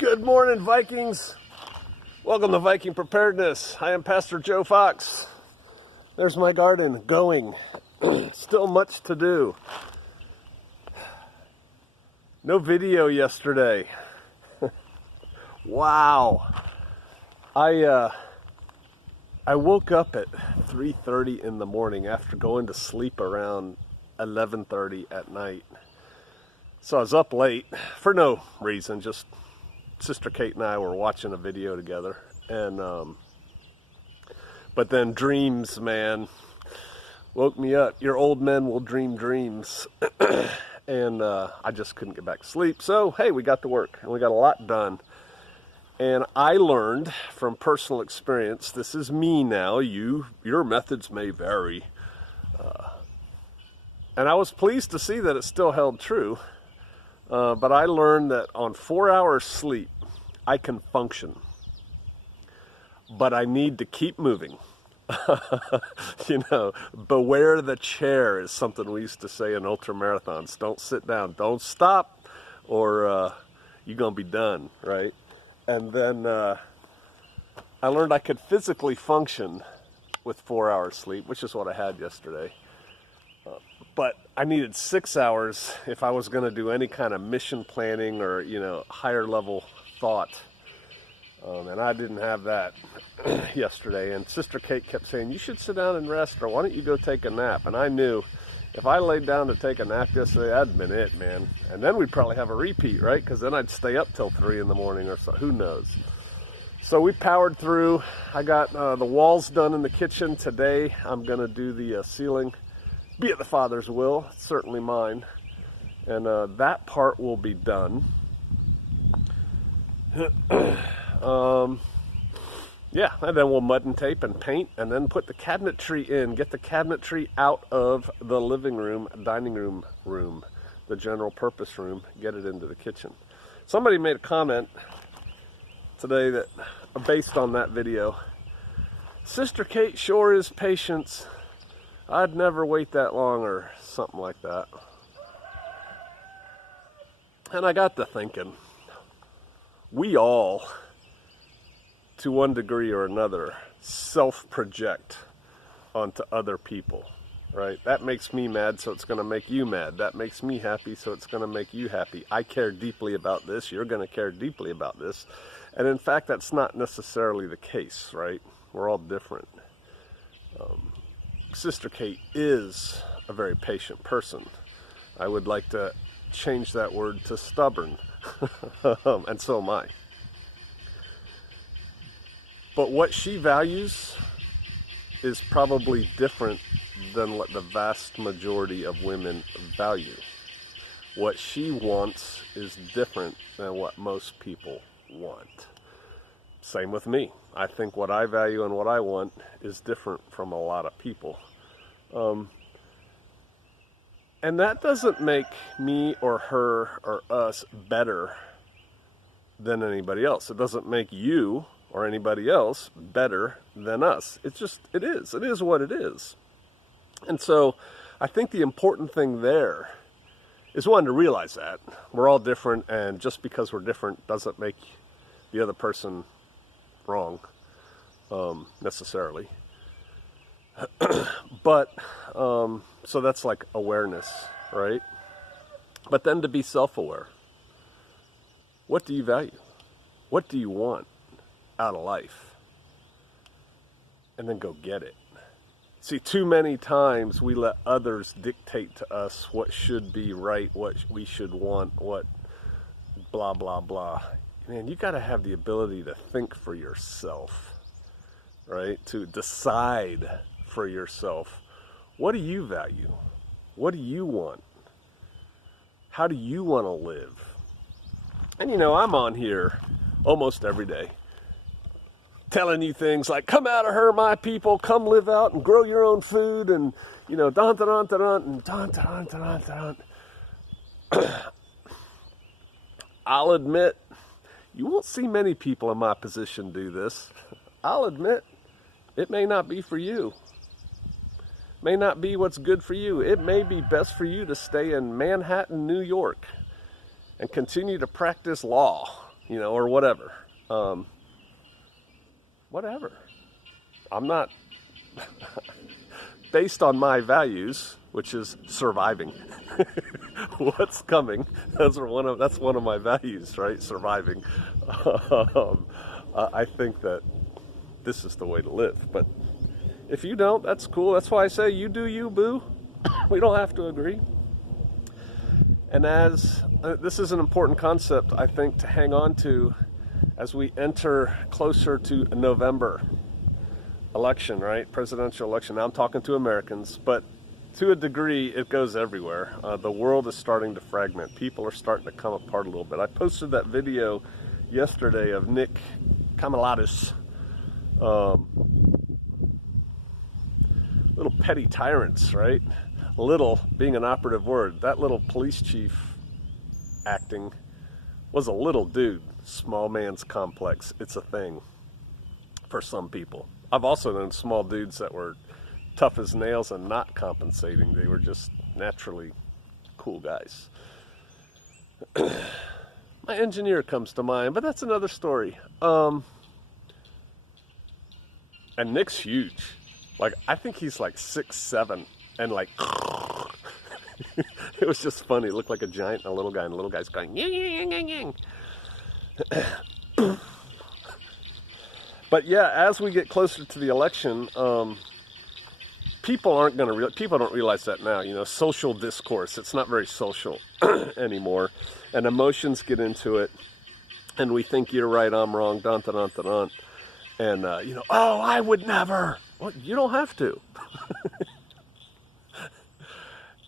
Good morning, Vikings. Welcome to Viking Preparedness. I am Pastor Joe Fox. There's my garden going. Still much to do. No video yesterday. Wow. I woke up at 3:30 in the morning after going to sleep around 11:30 at night. So I was up late for no reason, just Sister Kate and I were watching a video together, and but then dreams, man, woke me up. Your old men will dream dreams. And I just couldn't get back to sleep. So hey, we got to work and we got a lot done. And I learned from personal experience, this is me now, your methods may vary, and I was pleased to see that it still held true. But I learned that on 4 hours sleep, I can function. But I need to keep moving. Beware the chair is something we used to say in ultra marathons. Don't sit down, don't stop, or you're going to be done, right? And then I learned I could physically function with 4 hours sleep, which is what I had yesterday. But I needed 6 hours if I was going to do any kind of mission planning or, higher level thought. And I didn't have that yesterday. And Sister Kate kept saying, you should sit down and rest, or why don't you go take a nap? And I knew if I laid down to take a nap yesterday, that'd been it, man. And then we'd probably have a repeat, right? Because then I'd stay up till 3 in the morning or so. Who knows? So we powered through. I got the walls done in the kitchen today. I'm going to do the ceiling. Be it the Father's will, it's certainly mine. And that part will be done. Yeah, and then we'll mud and tape and paint and then put the cabinetry in. Get the cabinetry out of the living room, dining room, the general purpose room, get it into the kitchen. Somebody made a comment today that, based on that video, Sister Kate sure is patient. I'd never wait that long, or something like that. And I got to thinking, we all, to one degree or another, self-project onto other people, right? That makes me mad, so it's going to make you mad. That makes me happy, so it's going to make you happy. I care deeply about this. You're going to care deeply about this. And in fact, that's not necessarily the case, right? We're all different. Sister Kate is a very patient person. I would like to change that word to stubborn, and so am I. But what she values is probably different than what the vast majority of women value. What she wants is different than what most people want. Same with me. I think what I value and what I want is different from a lot of people. And that doesn't make me or her or us better than anybody else. It doesn't make you or anybody else better than us. It is. It is what it is. And so I think the important thing there is, one, to realize that we're all different, and just because we're different doesn't make the other person wrong, necessarily. But so that's like awareness, right? But then to be self-aware. What do you value? What do you want out of life? And then go get it. See, too many times we let others dictate to us what should be right, what we should want, what blah, blah, blah. Man, you got to have the ability to think for yourself, right? To decide for yourself. What do you value? What do you want? How do you want to live? And I'm on here almost every day telling you things like, come out of her, my people, come live out and grow your own food, and dun dun dun dun and dun dun dun dun dun. I'll admit, you won't see many people in my position do this. I'll admit, it may not be for you. May not be what's good for you. It may be best for you to stay in Manhattan, New York, and continue to practice law, or whatever. Whatever. I'm not, based on my values, which is surviving. What's coming? That's one of my values, right? Surviving. I think that this is the way to live. But if you don't, that's cool. That's why I say you do you, boo. We don't have to agree. And as this is an important concept, I think, to hang on to as we enter closer to November election, right? Presidential election. Now I'm talking to Americans, but to a degree, it goes everywhere. The world is starting to fragment. People are starting to come apart a little bit. I posted that video yesterday of Nick Kamalados, little petty tyrants, right? Little being an operative word. That little police chief acting was a little dude. Small man's complex. It's a thing for some people. I've also known small dudes that were tough as nails and not compensating. They were just naturally cool guys. My engineer comes to mind, but that's another story. And Nick's huge. Like, I think he's like 6'7", and like, it was just funny. It looked like a giant and a little guy, and the little guy's going, yang, yang, yang, yang. But yeah, as we get closer to the election, people don't realize that now. Social discourse, it's not very social anymore, and emotions get into it, and we think you're right, I'm wrong, dun dun dun dun, and oh, I would never. Well, you don't have to.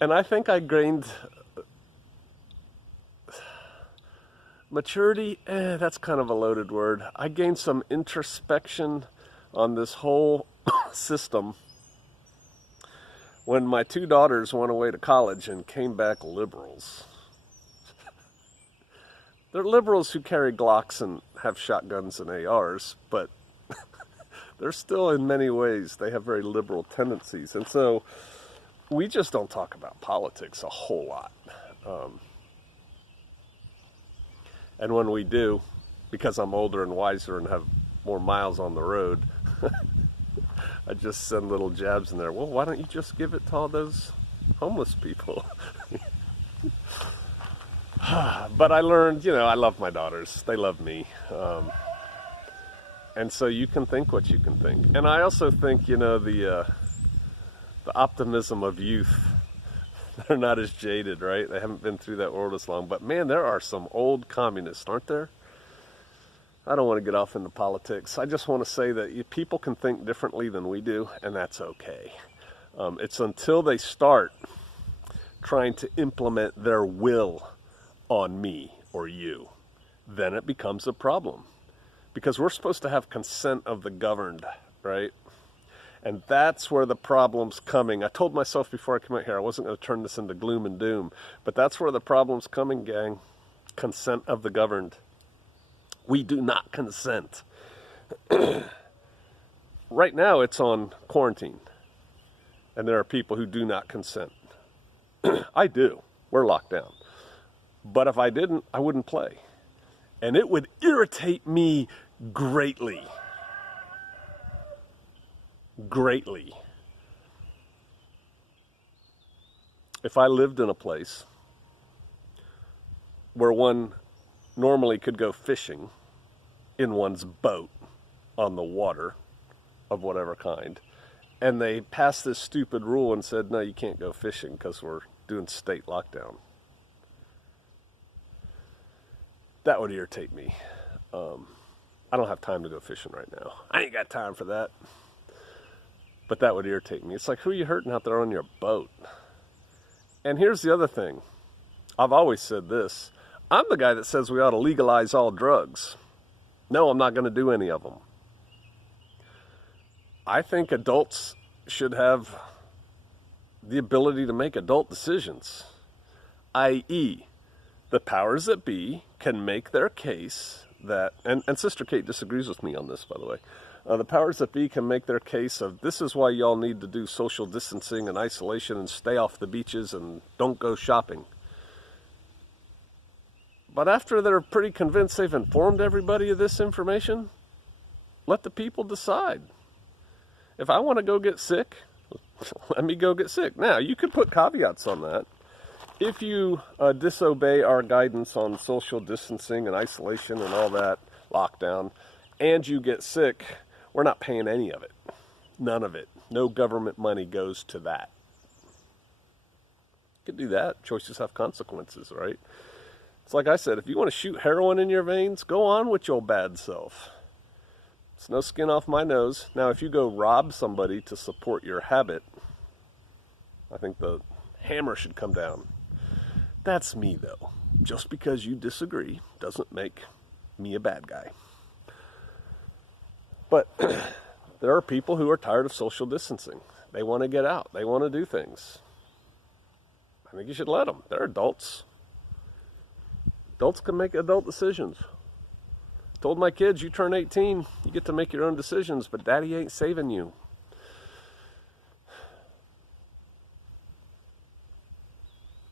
And I think I gained maturity. That's kind of a loaded word. I gained some introspection on this whole system when my two daughters went away to college and came back liberals. They're liberals who carry Glocks and have shotguns and ARs, but they're still, in many ways, they have very liberal tendencies. And so we just don't talk about politics a whole lot. And when we do, because I'm older and wiser and have more miles on the road, I just send little jabs in there. Well, why don't you just give it to all those homeless people? But I learned, I love my daughters. They love me. And so you can think what you can think. And I also think, the optimism of youth, they're not as jaded, right? They haven't been through that world as long. But man, there are some old communists, aren't there? I don't want to get off into politics. I just want to say that people can think differently than we do, and that's okay. It's until they start trying to implement their will on me or you, then it becomes a problem. Because we're supposed to have consent of the governed, right? And that's where the problem's coming. I told myself before I came out here I wasn't going to turn this into gloom and doom, but that's where the problem's coming, gang. Consent of the governed. We do not consent. Right now it's on quarantine, and there are people who do not consent. I do. We're locked down. But if I didn't, I wouldn't play. And it would irritate me greatly. Greatly. If I lived in a place where one normally could go fishing in one's boat on the water of whatever kind, and they passed this stupid rule and said, no, you can't go fishing because we're doing state lockdown. That would irritate me. I don't have time to go fishing right now. I ain't got time for that. But that would irritate me. It's like, who are you hurting out there on your boat? And here's the other thing. I've always said this. I'm the guy that says we ought to legalize all drugs. No, I'm not going to do any of them. I think adults should have the ability to make adult decisions, i.e., the powers that be can make their case that, and Sister Kate disagrees with me on this, by the way, the powers that be can make their case of, this is why y'all need to do social distancing and isolation and stay off the beaches and don't go shopping. But after they're pretty convinced they've informed everybody of this information, let the people decide. If I want to go get sick, let me go get sick. Now, you could put caveats on that. If you disobey our guidance on social distancing and isolation and all that, lockdown, and you get sick, we're not paying any of it. None of it. No government money goes to that. You could do that. Choices have consequences, right? It's like I said, if you want to shoot heroin in your veins, go on with your bad self. It's no skin off my nose. Now, if you go rob somebody to support your habit, I think the hammer should come down. That's me, though. Just because you disagree doesn't make me a bad guy. But there are people who are tired of social distancing. They want to get out. They want to do things. I think you should let them. They're adults. Adults can make adult decisions. I told my kids, you turn 18, you get to make your own decisions, but daddy ain't saving you.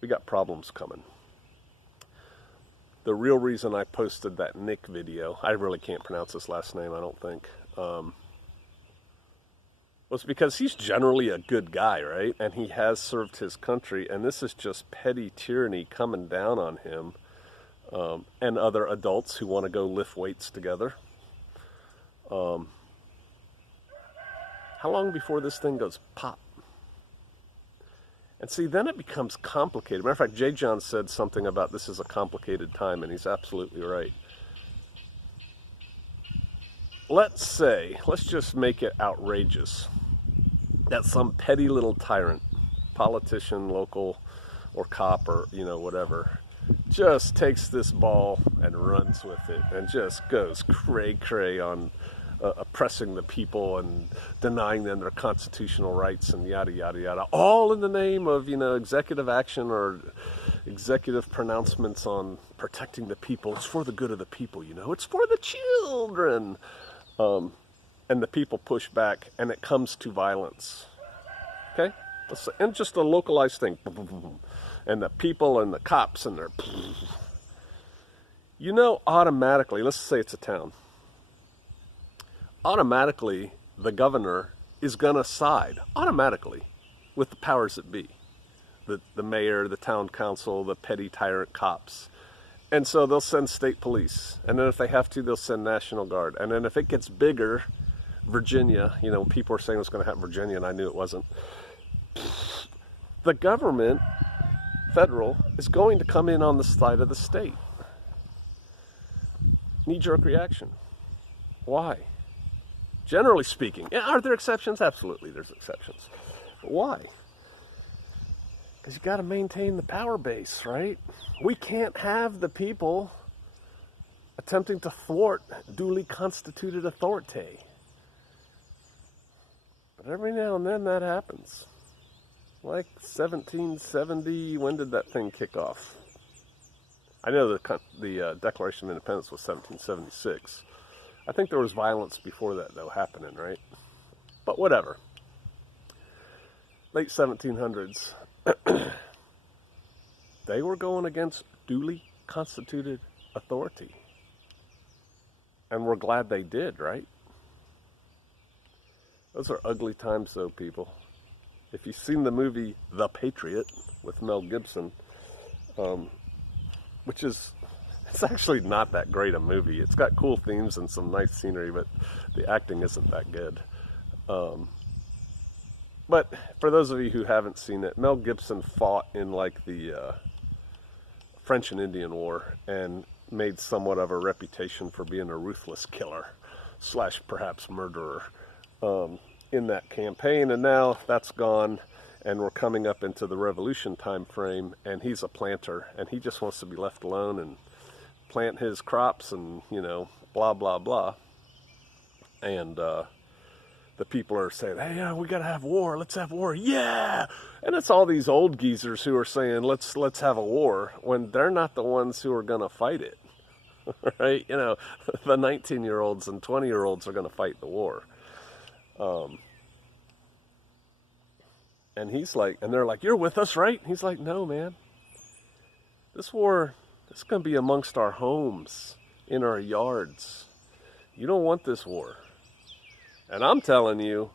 We got problems coming. The real reason I posted that Nick video, I really can't pronounce his last name, I don't think, was because he's generally a good guy, right? And he has served his country, and this is just petty tyranny coming down on him. And other adults who want to go lift weights together. How long before this thing goes pop? And see, then it becomes complicated. Matter of fact, J. John said something about this is a complicated time, and he's absolutely right. Let's just make it outrageous that some petty little tyrant, politician, local, or cop, or, whatever, just takes this ball and runs with it and just goes cray-cray on oppressing the people and denying them their constitutional rights and yada, yada, yada, all in the name of, executive action or executive pronouncements on protecting the people. It's for the good of the people, it's for the children. And the people push back and it comes to violence. Okay? And just a localized thing. And the people and the cops and they're, automatically, let's say it's a town, automatically the governor is going to side, automatically, with the powers that be. The mayor, the town council, the petty tyrant cops. And so they'll send state police. And then if they have to, they'll send National Guard. And then if it gets bigger, Virginia, people are saying it was going to happen in Virginia, and I knew it wasn't. The government, federal, is going to come in on the side of the state. Knee-jerk reaction. Why? Generally speaking. Are there exceptions? Absolutely, there's exceptions. But why? Because you got to maintain the power base, right? We can't have the people attempting to thwart duly constituted authority. But every now and then that happens. Like 1770, when did that thing kick off? I know the Declaration of Independence was 1776. I think there was violence before that, though, happening, right? But whatever. Late 1700s. They were going against duly constituted authority. And we're glad they did, right? Those are ugly times, though, people. If you've seen the movie The Patriot with Mel Gibson, which is, it's actually not that great a movie. It's got cool themes and some nice scenery, but the acting isn't that good. But for those of you who haven't seen it, Mel Gibson fought in like the French and Indian War and made somewhat of a reputation for being a ruthless killer / perhaps murderer in that campaign. And now that's gone and we're coming up into the Revolution time frame, and he's a planter and he just wants to be left alone and plant his crops and, blah, blah, blah. And the people are saying, hey, yeah, we got to have war. Let's have war. Yeah. And it's all these old geezers who are saying, let's have a war, when they're not the ones who are going to fight it. Right? The 19-year-olds and 20-year-olds are going to fight the war. And he's like, and they're like, you're with us, right? He's like, no, man. This war It's going to be amongst our homes, in our yards. You don't want this war. And I'm telling you,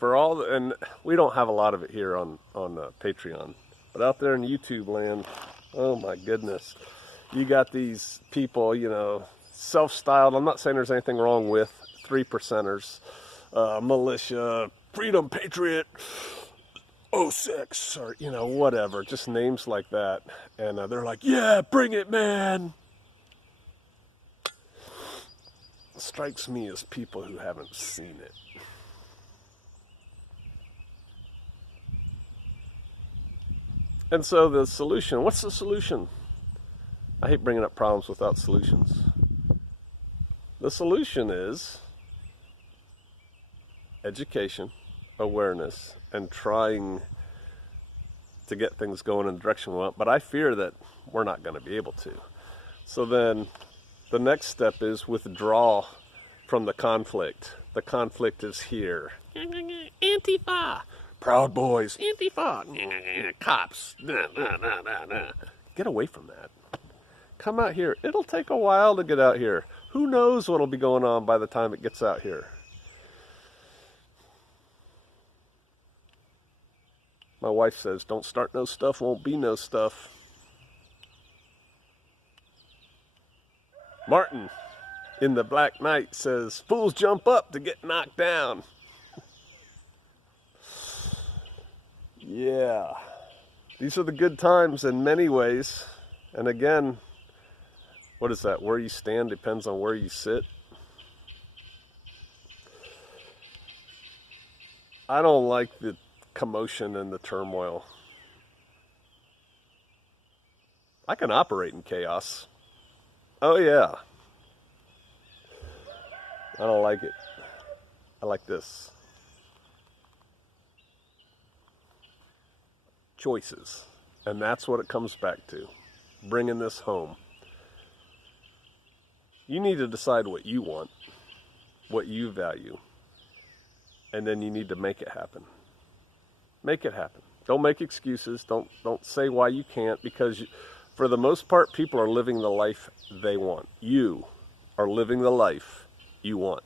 and we don't have a lot of it here on Patreon, but out there in YouTube land, oh my goodness, you got these people, self-styled. I'm not saying there's anything wrong with 3%ers, militia, freedom patriot, 06, or whatever, just names like that, and they're like, yeah, bring it, man. It strikes me as people who haven't seen it. And so the solution, what's the solution? I hate bringing up problems without solutions. The solution is education, awareness, and trying to get things going in the direction we want. But I fear that we're not going to be able to. So then the next step is withdraw from the conflict. The conflict is here. Antifa. Proud Boys. Antifa. Cops. Get away from that. Come out here. It'll take a while to get out here. Who knows what'll be going on by the time it gets out here. My wife says, don't start no stuff, won't be no stuff. Martin in the Black Knight says, fools jump up to get knocked down. Yeah, these are the good times in many ways. And again, what is that? Where you stand depends on where you sit. I don't like the commotion and the turmoil. I can operate in chaos. Oh yeah. I don't like it. I like this. Choices. And that's what it comes back to. Bringing this home. You need to decide what you want, what you value, and then you need to make it happen. Make it happen. Don't make excuses. Don't say why you can't, because for the most part, people are living the life they want. You are living the life you want.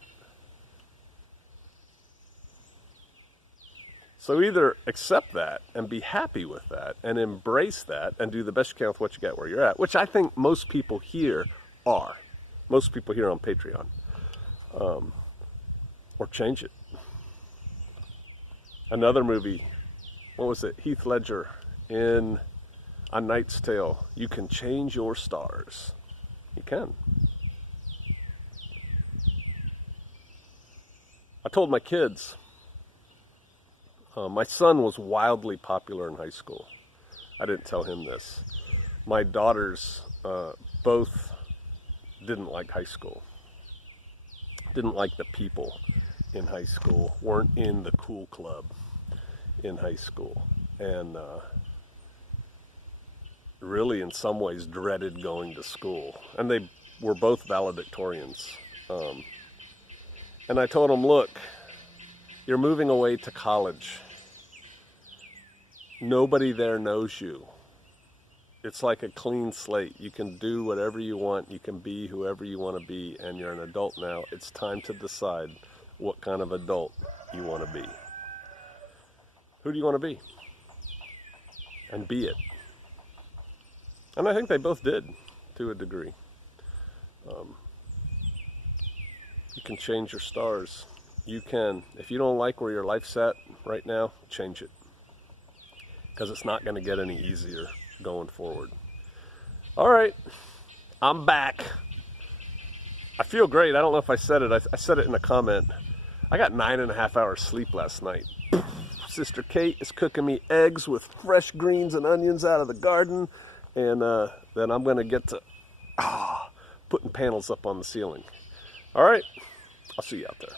So either accept that and be happy with that and embrace that and do the best you can with what you get where you're at, which I think most people here are. Most people here on Patreon. Or change it. Another movie, what was it? Heath Ledger in A Knight's Tale. You can change your stars. You can. I told my kids, my son was wildly popular in high school. I didn't tell him this. My daughters both didn't like high school. Didn't like the people in high school. Weren't in the cool club in high school. And really in some ways dreaded going to school. And they were both valedictorians. And I told them, look, you're moving away to college. Nobody there knows you. It's like a clean slate. You can do whatever you want. You can be whoever you want to be. And you're an adult now. It's time to decide what kind of adult you want to be. Who do you want to be? And be it. And I think they both did, to a degree. You can change your stars. You can. If you don't like where your life's at right now, change it. Because it's not going to get any easier going forward. All right, I'm back. I feel great. I don't know if I said it. I said it in a comment. I got 9.5 hours sleep last night. Sister Kate is cooking me eggs with fresh greens and onions out of the garden. And then I'm going to get to putting panels up on the ceiling. All right, I'll see you out there.